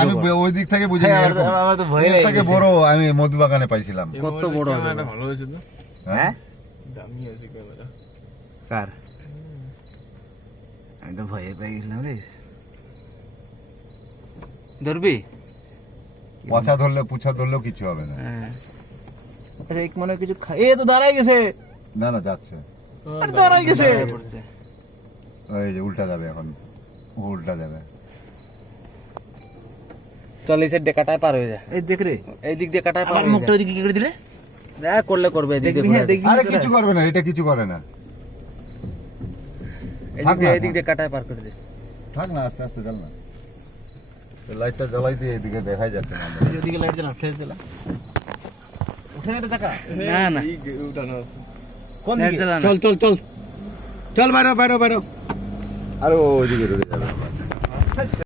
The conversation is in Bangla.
আমি ওই দিক থেকে বুঝি আমার তো ভয় লাগে থেকে বড় আমি মধু বাগানে পাইছিলাম। কত বড় হবে ক্যামেরাটা ভালো হয়েছে তো, হ্যাঁ দামি আছে ক্যামেরা। কার আমি তো ভয়ে পেয়ে গেছিলাম রে। ধরবি পছা ধরলে পুছা ধরলেও কিছু হবে না। হ্যাঁ আরে এক মনে হয় কিছু এ তো দাঁড়াই গেছে। না না যাচ্ছে, আরে দাঁড়াই গেছে। ওই যে উল্টা যাবে এখন, উল্টা যাবে। চল এই সাইড দিয়ে কাটায় পার হয়ে যা। এই দেখ রে এই দিক দিয়ে কাটায় পার হয়ে যা। মুখটা ওইদিকে কি করে দিলে? দেখ করলে করবে এদিক দিয়ে ঘুরে। আরে কিছু করবে না, এটা কিছু করে না। এদিক দিয়ে কাটায় পার করে দে। থাক না, আস্তে আস্তে চল না। লাইটটা জ্বালাই দিয়ে এদিকে দেখাই যাচ্ছে না। ওদিকে লাইট জ্বালা, ফ্ল্যাশ জ্বালা। উঠে না তো চাকা? না না এই উঠানো আছে। কোন দিকে? চল চল চল চল বাইরো বাইরো বাইরো। আর ওইদিকে ঢুকে যাবে।